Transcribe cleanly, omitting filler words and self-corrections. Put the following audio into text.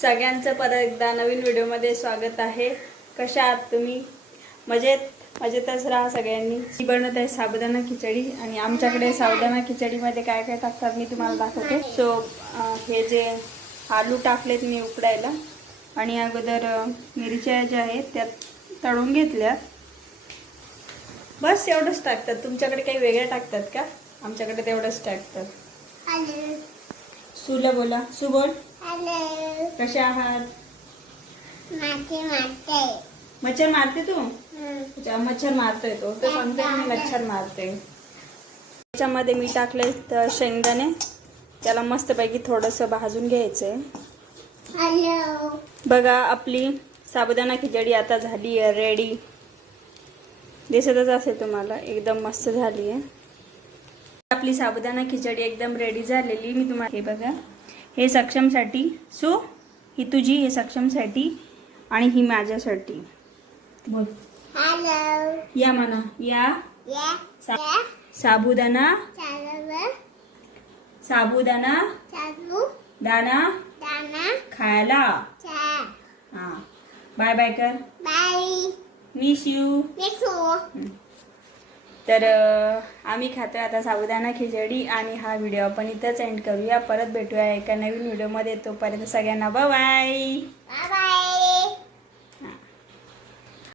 सगळ्यांचं परत एकदा नवीन व्हिडिओमध्ये स्वागत आहे। कशा आहात तुम्ही? मजेतच राहा सगळ्यांनी। मी बनवत आहे साबुदाणा खिचडी आणि आमच्याकडे साबुदाणा खिचडीमध्ये काय काय टाकतात मी तुम्हाला दाखवते। सो हे जे आलू टाकलेत मी उकडायला आणि अगोदर मिरच्या ज्या आहेत त्या तळून घेतल्या। बस एवढंच टाकतात। तुमच्याकडे काही वेगळं टाकतात का? आमच्याकडे तेवढंच टाकतात। सुला बोला, सु बोल। हॅलो, कशा आहात? मच्छर मारते तू? अच्छा, मच्छर मारतोय तो तर सांगतोय मी मच्छर मारते। त्याच्यामध्ये मी टाकले तर शेंगदाणे, त्याला मस्तपैकी थोडंसं भाजून घ्यायचंय। हॅलो, बघा आपली साबुदाणा खिचडी आता झाली आहे रेडी। दिसतच असेल तुम्हाला, एकदम मस्त झाली आहे आपली साबुदाणा खिचडी, एकदम रेडी झालेली। मी तुम्हाला हे बघा, हे सक्षमसाठी, सो ही तुझी, हे सक्षमसाठी आणि ही माझ्यासाठी। बोल हॅलो, या म्हणा, या साबुदाणा साबुदाणा दाणा खायला। हा, बाय बाय कर। Bye, miss you. तर आम्ही खातोय आता साबुदाणा खिचडी आणि हा व्हिडिओ आपण इथंच एंड करूया। परत भेटूया एका नवीन व्हिडिओमध्ये। तोपर्यंत सगळ्यांना बाय बाय।